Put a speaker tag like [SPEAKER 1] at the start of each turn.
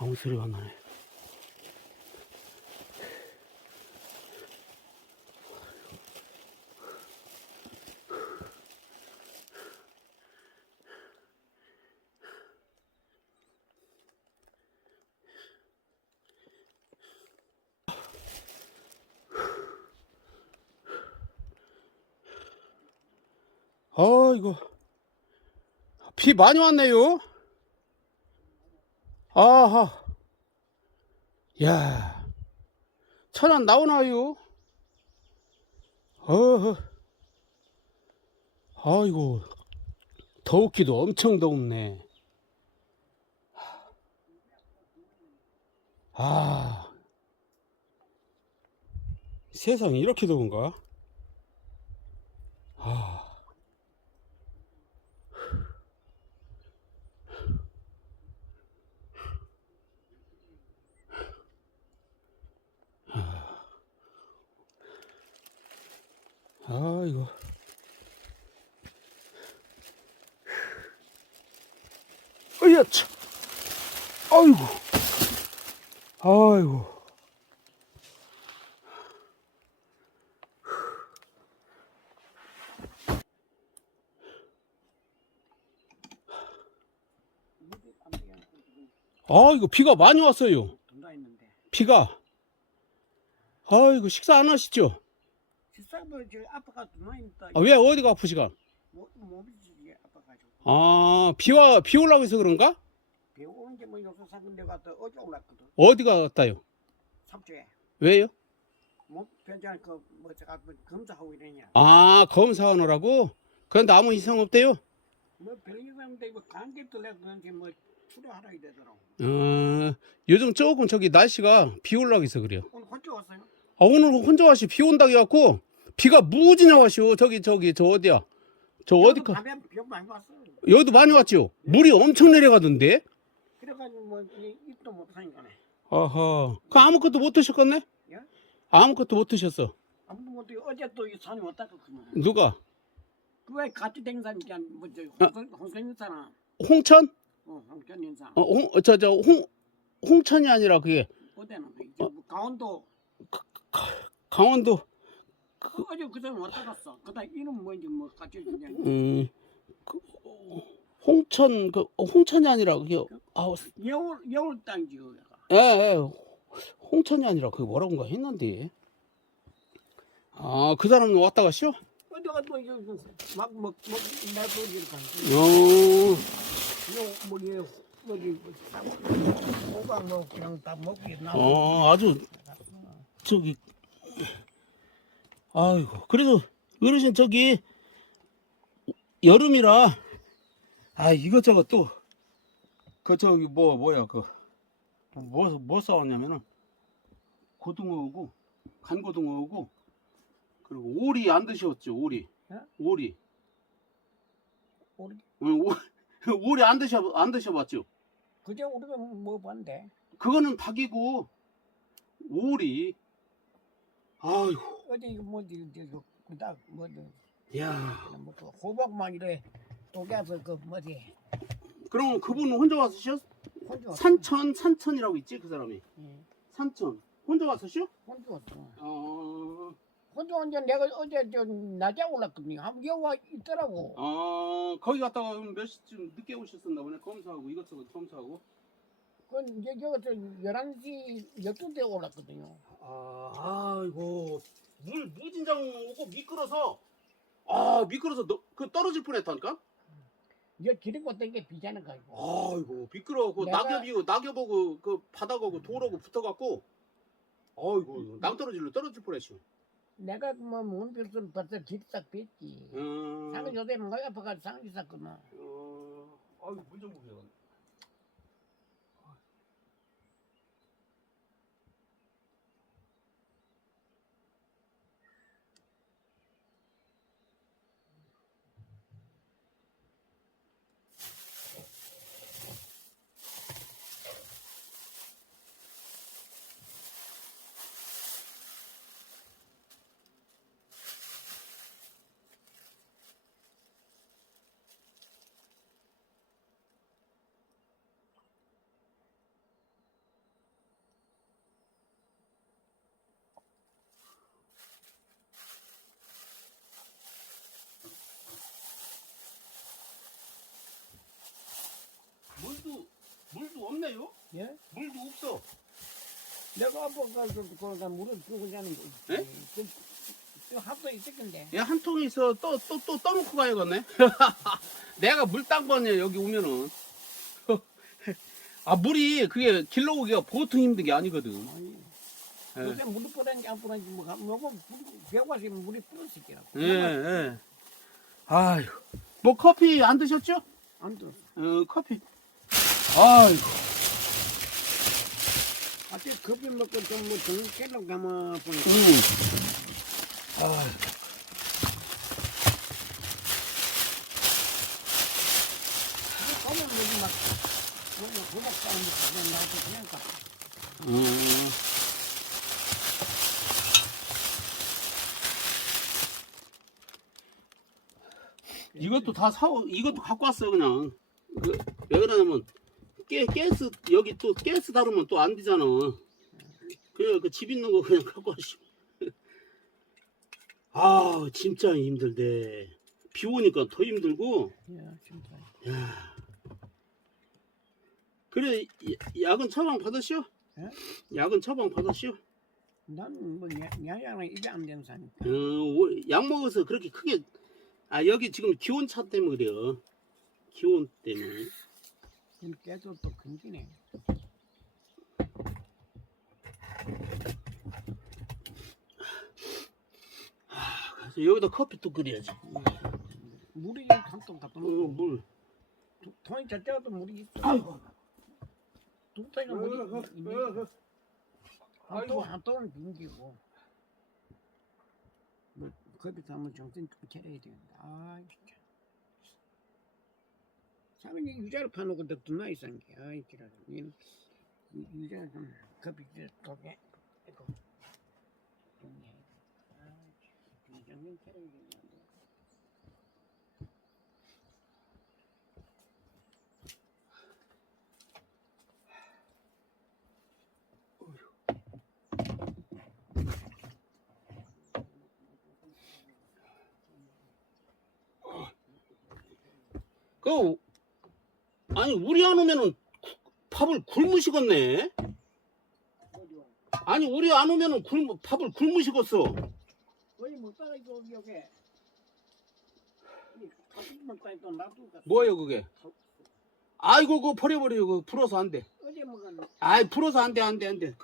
[SPEAKER 1] 아무 소리가 안 나네. 아, 이거. 비 많이 왔네요. 아하. 야. 천안 나오나요? 어허. 아이고. 더웠기도 엄청 더웁네. 아. 세상에 이렇게 더운가? 아. 아이고. 어이야, 참. 아이고. 아이고. 아, 이거 비가 많이 왔어요. 비가. 아이고, 식사 안 하시죠?
[SPEAKER 2] 저 아,
[SPEAKER 1] 왜 어디가 아프시가?
[SPEAKER 2] 뭐, 몸이 지게 아빠가지고
[SPEAKER 1] 아, 비와, 비 올라고 해서 그런가?
[SPEAKER 2] 배우는 게뭐 요새 사근 데 갔다 어제 올랐거든
[SPEAKER 1] 어디가 갔다요?
[SPEAKER 2] 삼주에
[SPEAKER 1] 왜요?
[SPEAKER 2] 뭐 제가 뭐 검사하고 이러냐
[SPEAKER 1] 아, 검사하느라고? 그런데 아무 이상 없대요?
[SPEAKER 2] 뭐 별일인데 뭐 감기 들려 그런지 뭐 치료하라 이러더라고
[SPEAKER 1] 어, 요즘 조금 저기 날씨가 비 올라고 해서 그래요.
[SPEAKER 2] 오늘 혼자 왔어요?
[SPEAKER 1] 아, 오늘 혼자 와시 비 온다고 해갖고, 비가 무지나 와시오. 저기, 저기, 저 어디야? 저 어디, 가,
[SPEAKER 2] 밤에 비 많이 왔어
[SPEAKER 1] 여기도 많이 왔죠? 물이 엄청 내려가던데?
[SPEAKER 2] 그래가지고 뭐 이- 입도 못 하니까네
[SPEAKER 1] 아하. 그 아무것도 못 드셨겠네?
[SPEAKER 2] 예?
[SPEAKER 1] 아무것도 못 드셨어.
[SPEAKER 2] 아무도 못 해요. 어제 또이 산이 왔다 갔구만
[SPEAKER 1] 누가?
[SPEAKER 2] 그왜 같이 댕 사람이 뭐저
[SPEAKER 1] 아.
[SPEAKER 2] 홍성 인사나
[SPEAKER 1] 홍천?
[SPEAKER 2] 어 홍천 인사
[SPEAKER 1] 어, 홍, 저, 저, 홍, 홍천이 아니라 그게
[SPEAKER 2] 어디는 이제 뭐 강원도
[SPEAKER 1] 강원도,
[SPEAKER 2] 그 어제 그 사람 왔다 갔어. 그다 이름 뭔지 뭐 같이 그냥
[SPEAKER 1] 음, 그, 홍천, 그, 홍천이 아니라 그게, 아,
[SPEAKER 2] 여울 여울 땅지요.
[SPEAKER 1] 예, 예. 홍천이 아니라 그게 뭐라고인가 했는데. 아, 그 사람 왔다 가시오?
[SPEAKER 2] 어디 가도 이거 뭐.
[SPEAKER 1] 어,
[SPEAKER 2] 요 호박 뭐 그냥 다 먹기 나.
[SPEAKER 1] 어, 아주, 저기, 아이고. 그래도 어르신 저기, 여름이라, 아, 이것저것 또, 그 저기 뭐, 뭐야, 그, 뭐, 뭐 싸웠냐면은, 고등어하고, 간고등어하고, 그리고 오리 안 드셨죠, 오리.
[SPEAKER 2] 예?
[SPEAKER 1] 오리.
[SPEAKER 2] 우리
[SPEAKER 1] 응, 오- 오리 안 드셔, 안 드셔봤죠?
[SPEAKER 2] 그저 우리가 뭐 봤는데.
[SPEAKER 1] 그거는 닭이고, 오리. 아이고,
[SPEAKER 2] 어제 이거 뭐지 이거 그다 뭐지
[SPEAKER 1] 야
[SPEAKER 2] 뭐 그 호박만 이래 독에서 그 뭐지
[SPEAKER 1] 그럼 그분 혼자 와서 쉬었?
[SPEAKER 2] 혼자 왔어.
[SPEAKER 1] 산천, 산천이라고 있지, 그 사람이.
[SPEAKER 2] 예,
[SPEAKER 1] 산천. 혼자 와서 쉬어?
[SPEAKER 2] 혼자 왔어.
[SPEAKER 1] 어,
[SPEAKER 2] 혼자 언제 내가 어제 저 낮에 올랐거든요. 한번 여와 있더라고.
[SPEAKER 1] 어, 거기 갔다가 몇 시쯤 늦게 오셨었나 보네. 검사하고 이것저것 검사하고.
[SPEAKER 2] 그건 이제 저저 11시 12대 올랐거든요.
[SPEAKER 1] 아, 아이고. 물, 무진장 오고 미끄러서. 아, 미끄러서 너, 그 떨어질 뻔 했다니까?
[SPEAKER 2] 이제 기르고 땡게 비자는 가지고.
[SPEAKER 1] 아이고, 미끄러워고
[SPEAKER 2] 내가-
[SPEAKER 1] 낙엽이고, 낙엽하고 그 바닥하고 돌하고 붙어갖고. 아이고, 낭떠러질로 떨어질 뻔했어.
[SPEAKER 2] 내가 뭐 문별선 벌써 길싹 뺐지.
[SPEAKER 1] 음.
[SPEAKER 2] 상은 요새 뭐가 아파가지고 상이 쌌구만.
[SPEAKER 1] 어, 아이고, 문좀 보세요.
[SPEAKER 2] 예?
[SPEAKER 1] 물도 없어.
[SPEAKER 2] 내가 아빠 가서 그러다 물을 주고 거.
[SPEAKER 1] 예?
[SPEAKER 2] 그, 그 합도 있을 건데.
[SPEAKER 1] 야, 한 통에서 또, 또, 또 떠놓고 가야겠네. 내가 물 딴 거냐, 여기 오면은. 아, 물이, 그게, 길러 오기가 보통 힘든 게 아니거든.
[SPEAKER 2] 아니,
[SPEAKER 1] 예,
[SPEAKER 2] 요새 물이 뿌는지 안 뿌는지 뭐, 가- 뭐, 배고파서 물이 뿌렸을게라.
[SPEAKER 1] 예. 예. 아휴. 뭐, 커피 안 드셨죠?
[SPEAKER 2] 안 들었어.
[SPEAKER 1] 어, 커피. 아이고.
[SPEAKER 2] 아때 커피 먹고 좀뭐 정깨로 가면 보니까
[SPEAKER 1] 응.
[SPEAKER 2] 그냥 가.
[SPEAKER 1] 음. 이것도 다 사, 이것도 갖고 왔어요, 그냥. 그, 왜 그러냐면, 깨, 가스, 여기 또 가스 다루면 또 안 되잖아. 그래, 그집 있는 거 그냥 갖고 왔시. 아, 진짜 힘들대. 비 오니까 더 힘들고,
[SPEAKER 2] 야, 진짜.
[SPEAKER 1] 야. 그래, 야- 약은 처방 받으시오?
[SPEAKER 2] 예?
[SPEAKER 1] 약은 처방 받으시오?
[SPEAKER 2] 나는 뭐, 야, 야야랑 입에 안 되는 사람.
[SPEAKER 1] 어, 오- 약 먹어서 그렇게 크게 아 여기 지금 기온 차 때문에 그래요. 기온 때문에.
[SPEAKER 2] 깨도 또 금기네.
[SPEAKER 1] 그래서 여기다 커피 또 끓여야지.
[SPEAKER 2] 물이 한통 갖다
[SPEAKER 1] 어,
[SPEAKER 2] 놓고.
[SPEAKER 1] 물.
[SPEAKER 2] 도- 돈이 저쪽도 물이 있어.
[SPEAKER 1] 아이고.
[SPEAKER 2] 두 통이가 물이
[SPEAKER 1] 어, 어. 어, 어.
[SPEAKER 2] 한
[SPEAKER 1] 아이고.
[SPEAKER 2] 통, 한 통은 빈기고. 뭐, 거기서 한번 정신 좀 차려야 되는데. 아, 진짜. 사람이 유자를 파놓고 덕도 나이 싼 게. 아이, 기라서. 얘는 유- 유자 좀, 커피 좀 도게. 이거. 좀 해. 아, 참. 정신 차려야 되는데.
[SPEAKER 1] 그 아니 우리 안 오면은 구- 밥을 굶으시겠네. 아니 우리 안 오면은 굶 밥을 굶으시겠어.
[SPEAKER 2] 거의 못 따라 이거 여기.
[SPEAKER 1] 뭐예요 그게? 아이고 그거 버려버려 그 불어서 안 돼.
[SPEAKER 2] 어제 먹은
[SPEAKER 1] 아이 불어서 안돼 안돼 안 돼.